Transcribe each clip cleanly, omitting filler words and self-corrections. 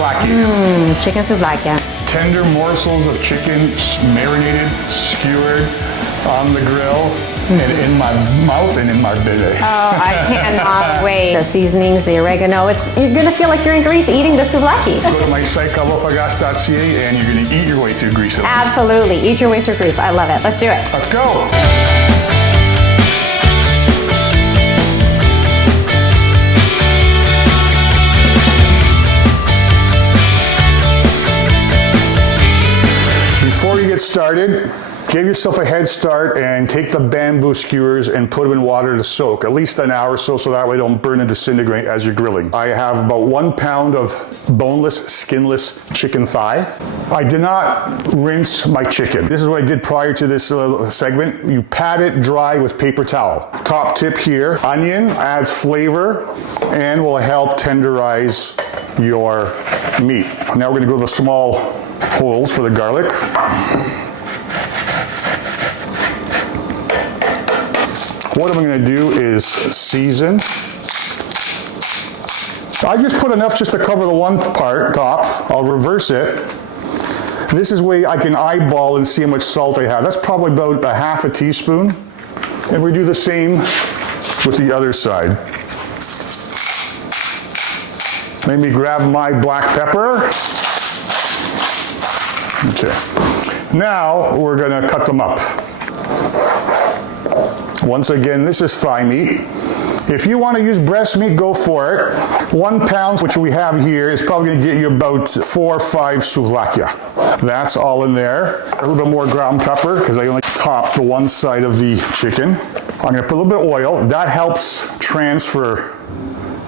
souvlaki. Chicken souvlaki. Tender morsels of chicken, marinated, skewered on the grill, and in my mouth and in my belly. Oh, I cannot wait. The seasonings, the oregano, you're gonna feel like you're in Greece eating the souvlaki. Go to my site, kalofagas.ca, and you're gonna eat your way through Greece. Absolutely, eat your way through Greece. I love it. Let's do it. Let's go. Before you get started, give yourself a head start and take the bamboo skewers and put them in water to soak, at least an hour or so, so that way they don't burn and disintegrate as you're grilling. I have about 1 pound of boneless, skinless chicken thigh. I did not rinse my chicken. This is what I did prior to this segment. You pat it dry with paper towel. Top tip here, onion adds flavor and will help tenderize your meat. Now we're gonna go to the small holes for the garlic. What I'm going to do is season. I just put enough just to cover the one part, top. I'll reverse it. This is where I can eyeball and see how much salt I have. That's probably about a half a teaspoon. And we do the same with the other side. Let me grab my black pepper. Okay. Now we're going to cut them up. Once again, this is thigh meat. If you want to use breast meat, go for it. 1 pound, which we have here, is probably going to get you about 4 or 5 souvlakia. That's all in there. A little bit more ground pepper, because I only topped the one side of the chicken. I'm going to put a little bit of oil. That helps transfer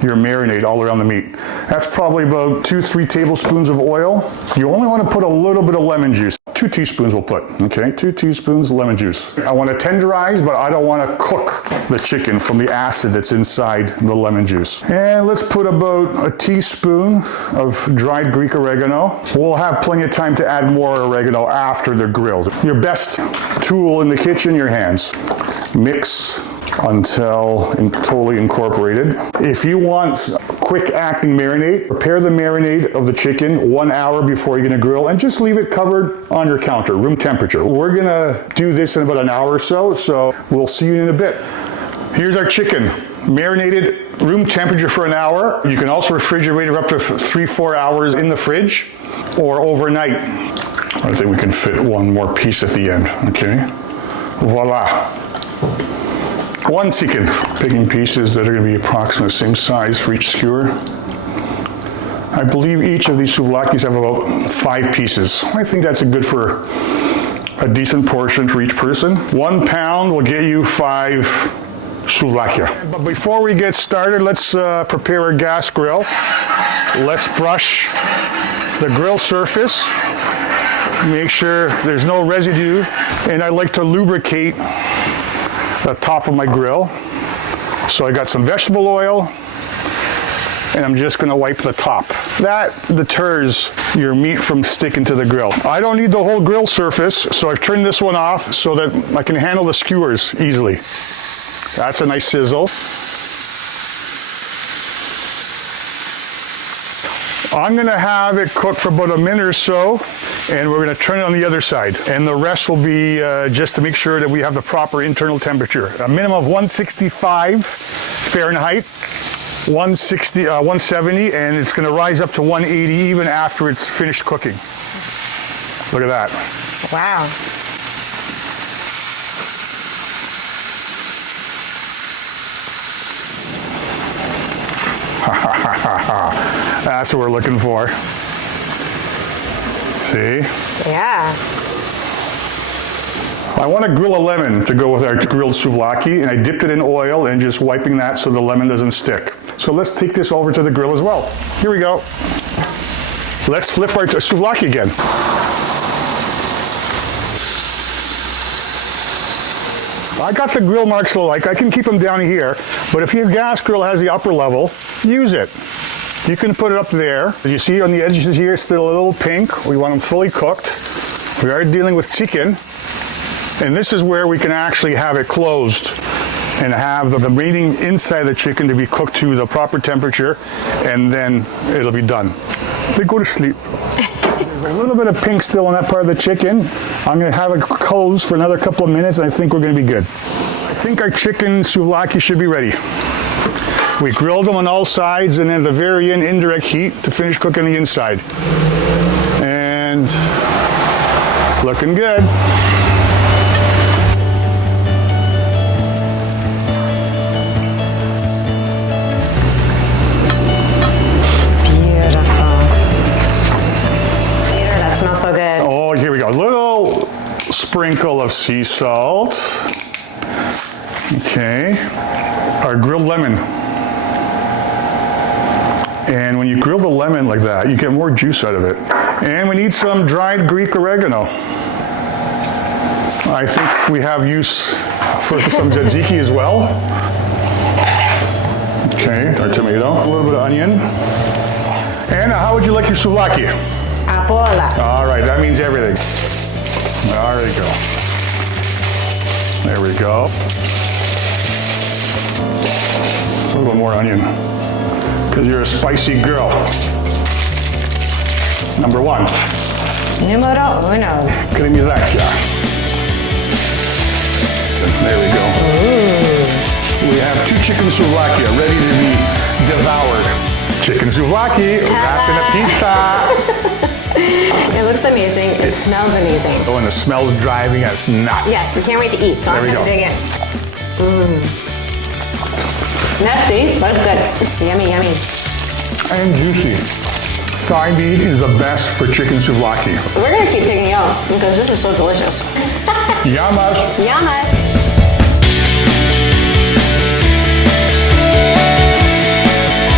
your marinade all around the meat. That's probably about 2-3 tablespoons of oil. You only want to put a little bit of lemon juice. 2 teaspoons we'll put, okay? 2 teaspoons lemon juice. I want to tenderize, but I don't want to cook the chicken from the acid that's inside the lemon juice. And let's put about a teaspoon of dried Greek oregano. We'll have plenty of time to add more oregano after they're grilled. Your best tool in the kitchen, your hands. Mix until totally incorporated. If you want quick acting marinade, prepare the marinade of the chicken 1 hour before you're gonna grill and just leave it covered on your counter, room temperature. We're gonna do this in about an hour or so we'll see you in a bit. Here's our chicken, marinated room temperature for an hour. You can also refrigerate it up to 3-4 hours in the fridge or overnight. I think we can fit one more piece at the end, okay? Voila. 1 chicken, picking pieces that are going to be approximately the same size for each skewer. I believe each of these souvlakis have about 5 pieces. I think that's good for a decent portion for each person. 1 pound will get you 5 souvlakia. But before we get started, let's prepare a gas grill. Let's brush the grill surface. Make sure there's no residue. And I like to lubricate the top of my grill. So I got some vegetable oil and I'm just gonna wipe the top. That deters your meat from sticking to the grill. I don't need the whole grill surface, so I've turned this one off so that I can handle the skewers easily. That's a nice sizzle. I'm gonna have it cook for about a minute or so, and we're gonna turn it on the other side. And the rest will be just to make sure that we have the proper internal temperature. A minimum of 165 Fahrenheit, 170, and it's gonna rise up to 180 even after it's finished cooking. Look at that. Wow. That's what we're looking for. See? Yeah. I want to grill a lemon to go with our grilled souvlaki, and I dipped it in oil and just wiping that so the lemon doesn't stick. So let's take this over to the grill as well. Here we go. Let's flip our souvlaki again. I got the grill marks so I can keep them down here, but if your gas grill has the upper level, use it. You can put it up there. As you see on the edges here, it's still a little pink. We want them fully cooked. We are dealing with chicken, and this is where we can actually have it closed and have the remaining inside of the chicken to be cooked to the proper temperature, and then it'll be done. They go to sleep. There's a little bit of pink still on that part of the chicken. I'm going to have it close for another couple of minutes, and I think we're going to be good. I think our chicken souvlaki should be ready. We grilled them on all sides, and then at the very end, indirect heat to finish cooking the inside. And looking good. Smells so good. Oh, here we go. A little sprinkle of sea salt. Okay. Our grilled lemon. And when you grill the lemon like that, you get more juice out of it. And we need some dried Greek oregano. I think we have use for some tzatziki as well. Okay, our tomato, a little bit of onion. And how would you like your souvlaki? Apola. All right, that means everything. There we go. There we go. A little more onion, because you're a spicy girl. Number one. Numero uno. Cremizacchia. There we go. Ooh. We have 2 chicken souvlakia ready to be devoured. Chicken souvlaki wrapped in a pita. It looks amazing. It smells amazing. Oh, and the smell's driving us nuts. Yes, we can't wait to eat, so I'm There we going to go. dig in. Nasty, but it's good. Yummy, yummy. And juicy. Thigh meat is the best for chicken souvlaki. We're going to keep picking out because this is so delicious. Yamas. Yamas.